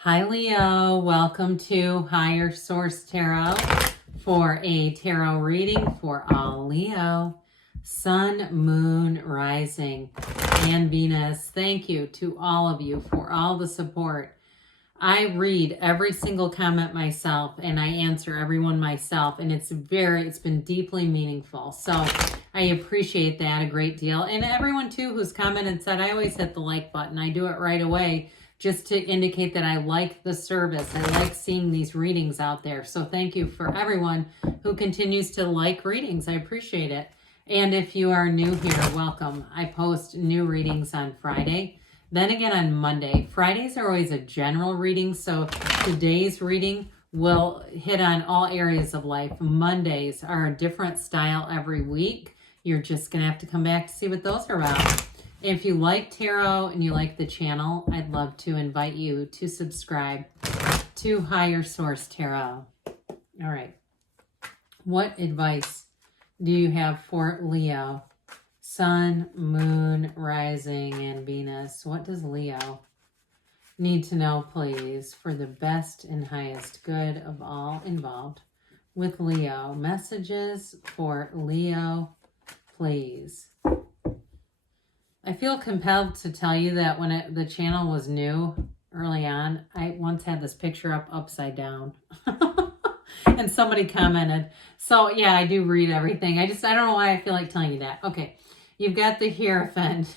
Hi Leo, welcome to Higher Source Tarot for a tarot reading for all Leo, Sun, Moon, Rising, and Venus. Thank you to all of you for all the support. I read every single comment myself and I answer everyone myself, and it's been deeply meaningful. So I appreciate that a great deal. And everyone too who's commented said, I always hit the like button. I do it right away just to indicate that I like the service. I like seeing these readings out there. So thank you for everyone who continues to like readings. I appreciate it. And if you are new here, welcome. I post new readings on Friday, then again on Monday. Fridays are always a general reading, so today's reading will hit on all areas of life. Mondays are a different style every week. You're just going to have to come back to see what those are about. If you like tarot and you like the channel, I'd love to invite you to subscribe to Higher Source Tarot. All right. What advice do you have for Leo? Sun, Moon, Rising, and Venus. What does Leo need to know, please, for the best and highest good of all involved? With Leo, messages for Leo, please. I feel compelled to tell you that when the channel was new early on, I once had this picture up upside down. And somebody commented. So yeah, I do read everything. I don't know why I feel like telling you that. Okay, you've got the Hierophant,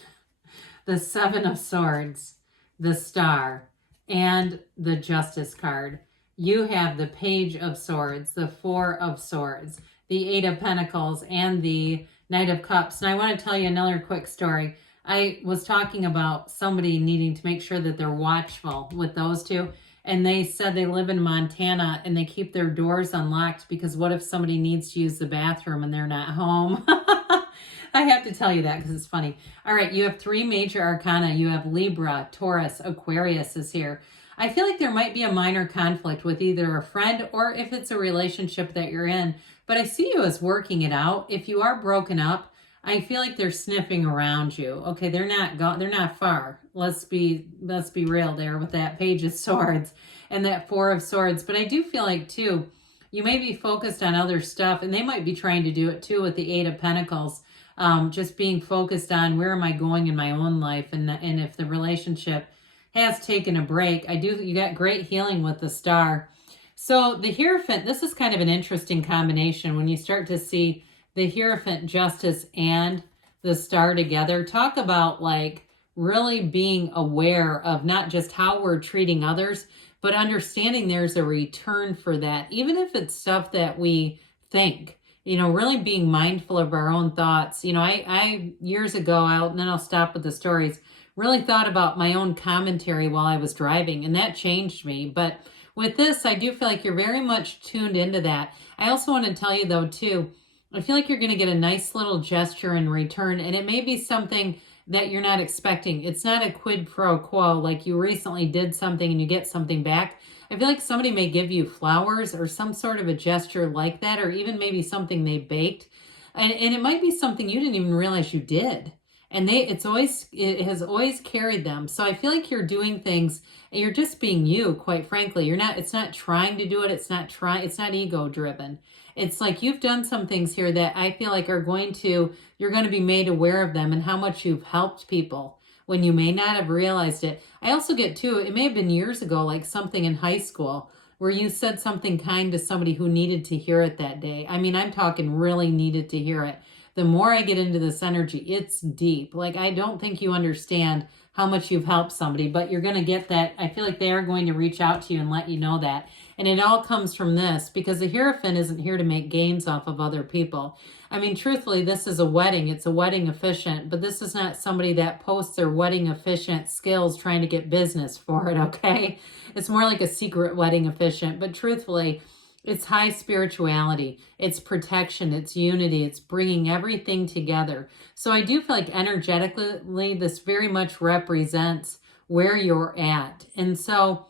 the Seven of Swords, the Star, and the Justice card. You have the Page of Swords, the Four of Swords, the Eight of Pentacles, and the Knight of Cups. And I want to tell you another quick story. I was talking about somebody needing to make sure that they're watchful with those two. And they said they live in Montana and they keep their doors unlocked because what if somebody needs to use the bathroom and they're not home? I have to tell you that because it's funny. All right, you have three major arcana. You have Libra, Taurus, Aquarius is here. I feel like there might be a minor conflict with either a friend or if it's a relationship that you're in. But I see you as working it out. If you are broken up, I feel like they're sniffing around you. Okay, they're not far. Let's be real there with that Page of Swords and that Four of Swords. But I do feel like too, you may be focused on other stuff, and they might be trying to do it too with the Eight of Pentacles. Just being focused on where am I going in my own life, and if the relationship has taken a break. You got great healing with the Star. So the Hierophant, this is kind of an interesting combination when you start to see the Hierophant, Justice, and the Star together. Talk about like really being aware of not just how we're treating others, but understanding there's a return for that, even if it's stuff that we think. Really being mindful of our own thoughts. I years ago, and then I'll stop with the stories, really thought about my own commentary while I was driving, and that changed me. But with this, I do feel like you're very much tuned into that. I also want to tell you though, too, I feel like you're going to get a nice little gesture in return, and it may be something that you're not expecting. It's not a quid pro quo, like you recently did something and you get something back. I feel like somebody may give you flowers or some sort of a gesture like that, or even maybe something they baked. And it might be something you didn't even realize you did. And it has always carried them. So I feel like you're doing things and you're just being you, quite frankly. It's not trying to do it. It's not ego driven. It's like you've done some things here that I feel like you're going to be made aware of them and how much you've helped people when you may not have realized it. I also get too, it may have been years ago, like something in high school where you said something kind to somebody who needed to hear it that day. I mean, I'm talking really needed to hear it. The more I get into this energy, it's deep. Like, I don't think you understand how much you've helped somebody, but you're going to get that. I feel like they are going to reach out to you and let you know that. And it all comes from this, because the Hierophant isn't here to make gains off of other people. I mean, truthfully, this is a wedding. It's a wedding officiant, but this is not somebody that posts their wedding officiant skills trying to get business for it, okay? It's more like a secret wedding officiant, but truthfully, it's high spirituality, it's protection, it's unity, it's bringing everything together. So I do feel like energetically, this very much represents where you're at. And so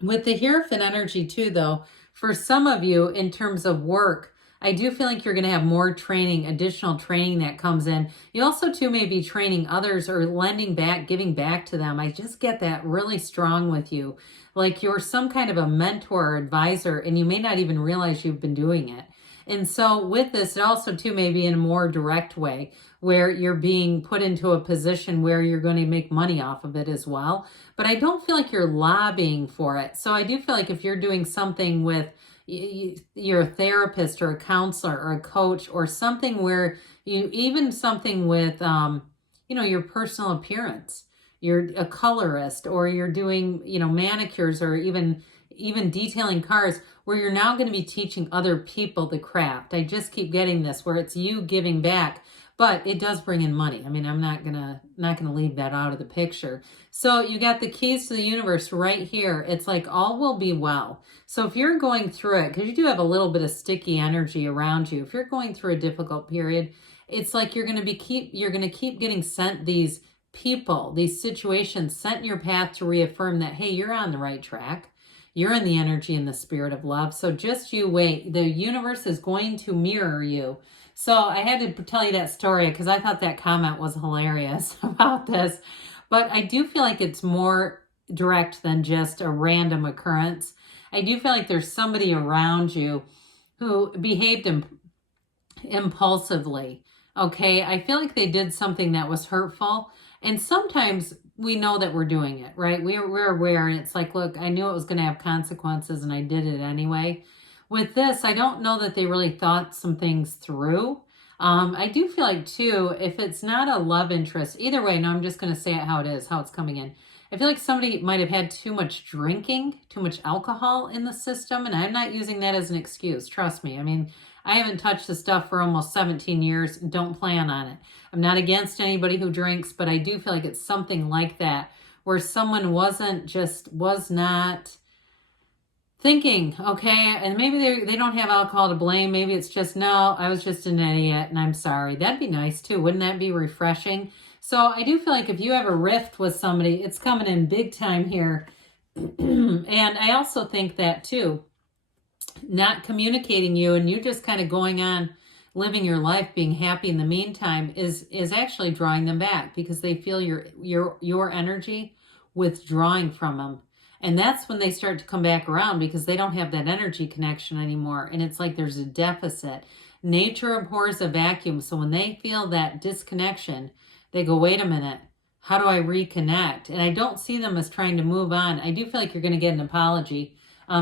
with the Hierophant energy too, though, for some of you in terms of work, I do feel like you're going to have more training, additional training that comes in. You also too may be training others or lending back, giving back to them. I just get that really strong with you. Like you're some kind of a mentor or advisor, and you may not even realize you've been doing it. And so with this, it also too may be in a more direct way where you're being put into a position where you're going to make money off of it as well. But I don't feel like you're lobbying for it. So I do feel like if you're doing something with you're a therapist or a counselor or a coach or something where you even something with your personal appearance, you're a colorist or you're doing manicures or even detailing cars, where you're now going to be teaching other people the craft. I just keep getting this where it's you giving back, but it does bring in money. I mean, I'm not gonna leave that out of the picture. So you got the keys to the universe right here. It's like all will be well. So if you're going through it, because you do have a little bit of sticky energy around you, if you're going through a difficult period, it's like you're gonna keep getting sent these people, these situations sent in your path to reaffirm that, hey, you're on the right track. You're in the energy and the spirit of love. So just you wait. The universe is going to mirror you. So I had to tell you that story because I thought that comment was hilarious about this. But I do feel like it's more direct than just a random occurrence. I do feel like there's somebody around you who behaved impulsively. Okay, I feel like they did something that was hurtful. And sometimes we know that we're doing it, right? We're aware, and it's like, look, I knew it was going to have consequences and I did it anyway. With this, I don't know that they really thought some things through. I do feel like too, if it's not a love interest, either way, no, I'm just going to say it how it is, how it's coming in. I feel like somebody might have had too much drinking, too much alcohol in the system, and I'm not using that as an excuse. Trust me. I mean, I haven't touched the stuff for almost 17 years. Don't plan on it. I'm not against anybody who drinks, but I do feel like it's something like that where someone was not thinking, okay, and maybe they don't have alcohol to blame. Maybe it's just, no, I was just an idiot and I'm sorry. That'd be nice too. Wouldn't that be refreshing? So I do feel like if you have a rift with somebody, it's coming in big time here. And I also think that too, not communicating you and you just kind of going on living your life, being happy in the meantime is actually drawing them back because they feel your energy withdrawing from them. And that's when they start to come back around because they don't have that energy connection anymore. And it's like there's a deficit. Nature abhors a vacuum. So when they feel that disconnection, they go, wait a minute, how do I reconnect? And I don't see them as trying to move on. I do feel like you're going to get an apology.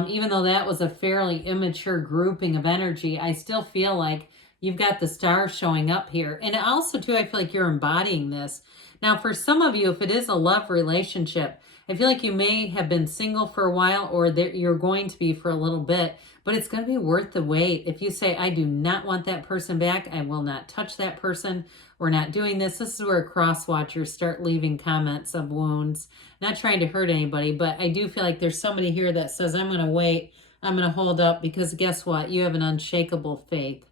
Even though that was a fairly immature grouping of energy, I still feel like you've got the stars showing up here. And also, too, I feel like you're embodying this. Now, for some of you, if it is a love relationship, I feel like you may have been single for a while or you're going to be for a little bit, but it's going to be worth the wait. If you say, I do not want that person back, I will not touch that person, we're not doing this. This is where cross watchers start leaving comments of wounds. Not trying to hurt anybody, but I do feel like there's somebody here that says, I'm going to wait, I'm going to hold up, because guess what? You have an unshakable faith.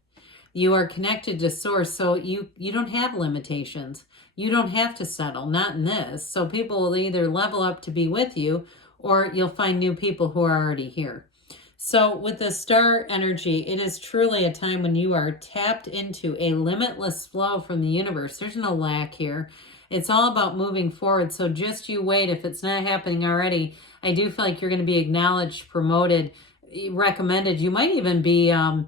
You are connected to source, so you don't have limitations. You don't have to settle, not in this. So people will either level up to be with you, or you'll find new people who are already here. So with the star energy, it is truly a time when you are tapped into a limitless flow from the universe. There's no lack here. It's all about moving forward. So just you wait. If it's not happening already, I do feel like you're going to be acknowledged, promoted, recommended. You might even be, I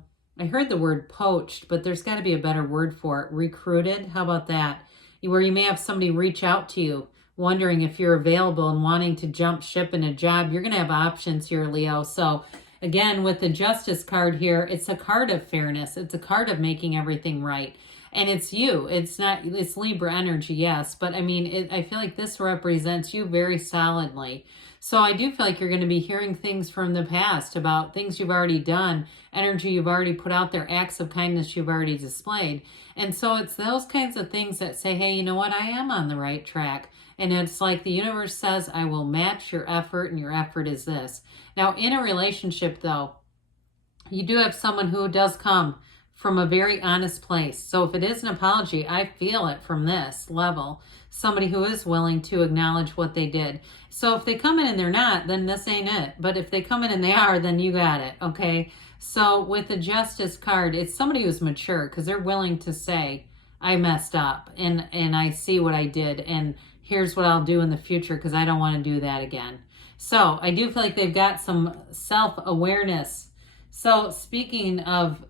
heard the word poached, but there's got to be a better word for it. Recruited. How about that? Where you may have somebody reach out to you, wondering if you're available and wanting to jump ship in a job. You're going to have options here, Leo. So again, with the Justice card here, it's a card of fairness. It's a card of making everything right. And it's you. It's Libra energy, yes. But I mean, I feel like this represents you very solidly. So I do feel like you're going to be hearing things from the past about things you've already done, energy you've already put out there, acts of kindness you've already displayed. And so it's those kinds of things that say, hey, you know what? I am on the right track. And it's like the universe says, I will match your effort, and your effort is this. Now, in a relationship, though, you do have someone who does come from a very honest place. So if it is an apology, I feel it from this level. somebody who is willing to acknowledge what they did. So if they come in and they're not, then this ain't it. But if they come in and they are, then you got it, okay? So with the Justice card, it's somebody who's mature because they're willing to say, I messed up and I see what I did and here's what I'll do in the future because I don't want to do that again. So I do feel like they've got some self-awareness. So speaking of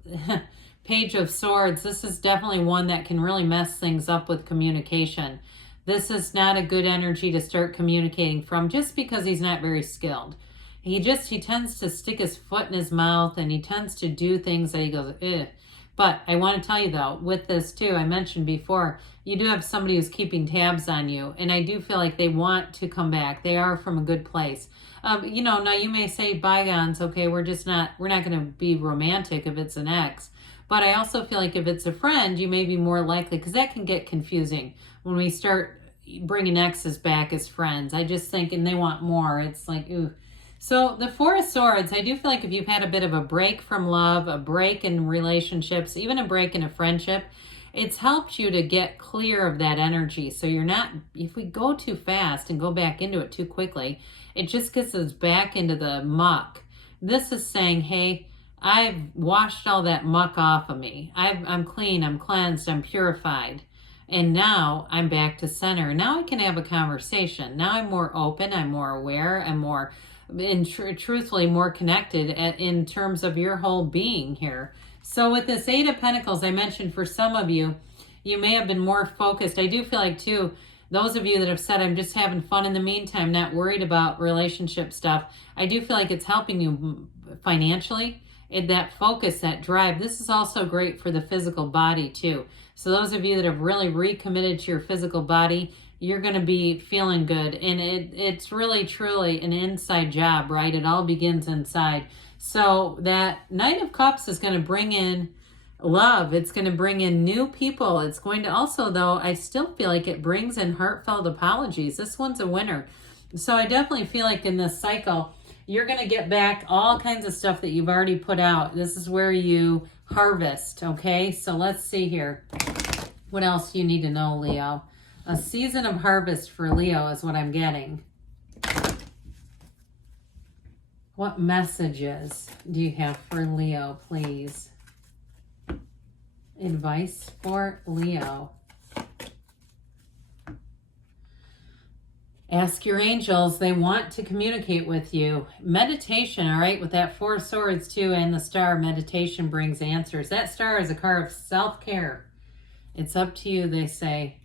Page of Swords, this is definitely one that can really mess things up with communication. This is not a good energy to start communicating from just because he's not very skilled. He tends to stick his foot in his mouth and he tends to do things that he goes, ugh. But I want to tell you though, with this too, I mentioned before, you do have somebody who's keeping tabs on you. And I do feel like they want to come back. They are from a good place. Now you may say bygones, okay, we're not going to be romantic if it's an ex. But I also feel like if it's a friend, you may be more likely, because that can get confusing when we start bringing exes back as friends. I just think, and they want more. It's like, ooh. So the Four of Swords, I do feel like if you've had a bit of a break from love, a break in relationships, even a break in a friendship, it's helped you to get clear of that energy. So you're not, if we go too fast and go back into it too quickly, it just gets us back into the muck. This is saying, hey, I've washed all that muck off of me. I'm clean, I'm cleansed, I'm purified. And now I'm back to center. Now I can have a conversation. Now I'm more open, I'm more aware, I'm more, truthfully, more connected in terms of your whole being here. So with this Eight of Pentacles, I mentioned for some of you, you may have been more focused. I do feel like too, those of you that have said, I'm just having fun in the meantime, not worried about relationship stuff, I do feel like it's helping you financially. That focus, that drive. This is also great for the physical body too. So those of you that have really recommitted to your physical body, you're going to be feeling good. And it's really, truly an inside job, right? It all begins inside. So that Knight of Cups is going to bring in love. It's going to bring in new people. It's going to also, though, I still feel like it brings in heartfelt apologies. This one's a winner. So I definitely feel like in this cycle, you're going to get back all kinds of stuff that you've already put out. This is where you harvest, okay? So let's see here. What else do you need to know, Leo? A season of harvest for Leo is what I'm getting. What messages do you have for Leo, please? Advice for Leo. Ask your angels. They want to communicate with you. Meditation, all right, with that Four of Swords too, and the Star, meditation brings answers. That Star is a card of self-care. It's up to you, they say.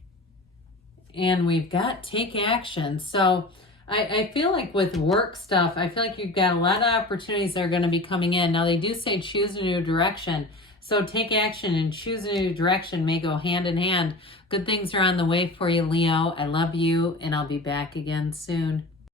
And we've got take action. So I feel like with work stuff, I feel like you've got a lot of opportunities that are going to be coming in. Now, they do say choose a new direction. So take action and choose a new direction may go hand in hand. Good things are on the way for you, Leo. I love you, and I'll be back again soon.